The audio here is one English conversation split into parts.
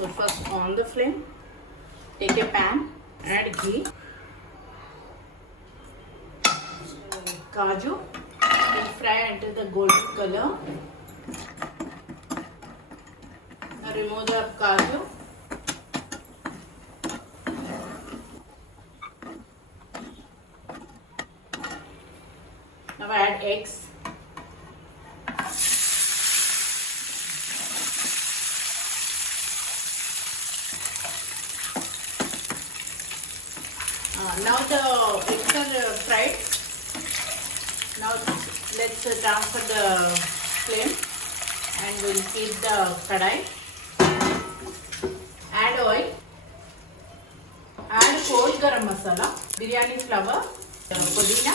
So first on the flame, take a pan, add ghee, kaju, then fry until the golden color. Now remove the kaju. Now add eggs. Now the eggs are fried. Now let's transfer the flame and we'll keep the kadai. Add oil. Add whole garam masala, biryani flour, pudina.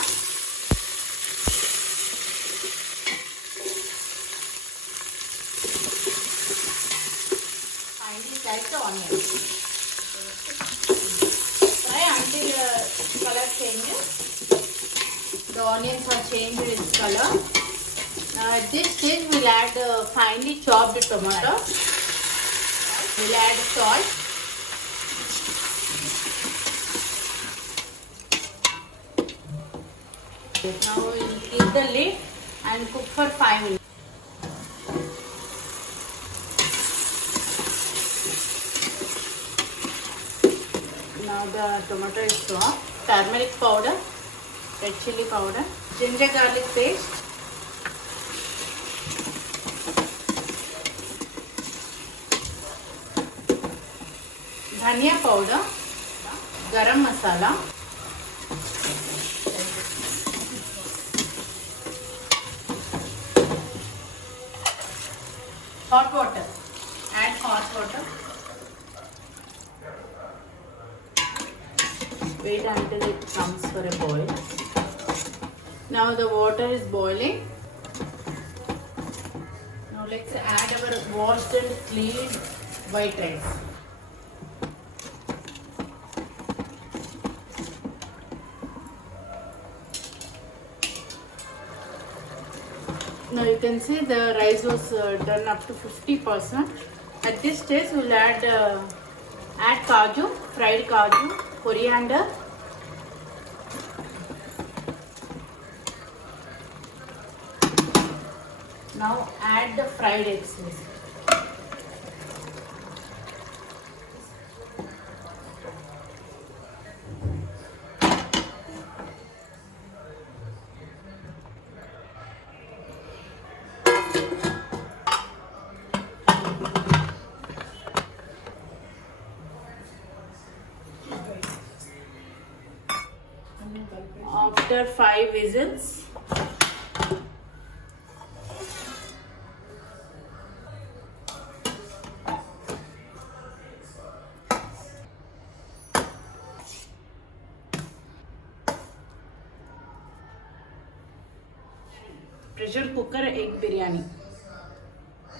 Finally slice the onion. Until color changes. The onions are changed its color. Now at this stage we'll add finely chopped tomato. We'll add salt. Now we'll keep the lid and cook for 5 minutes. Now the tomato is soft. Turmeric powder, red chili powder, ginger garlic paste, dhania powder, garam masala, hot water. Add hot water. Wait until it comes for a boil. Now the water is boiling. Now let's add our washed and cleaned white rice. Now you can see the rice was done up to 50%. At this stage we'll add kaju, fried kaju, coriander, now add the fried eggs. After 5 whistles, pressure cooker egg biryani.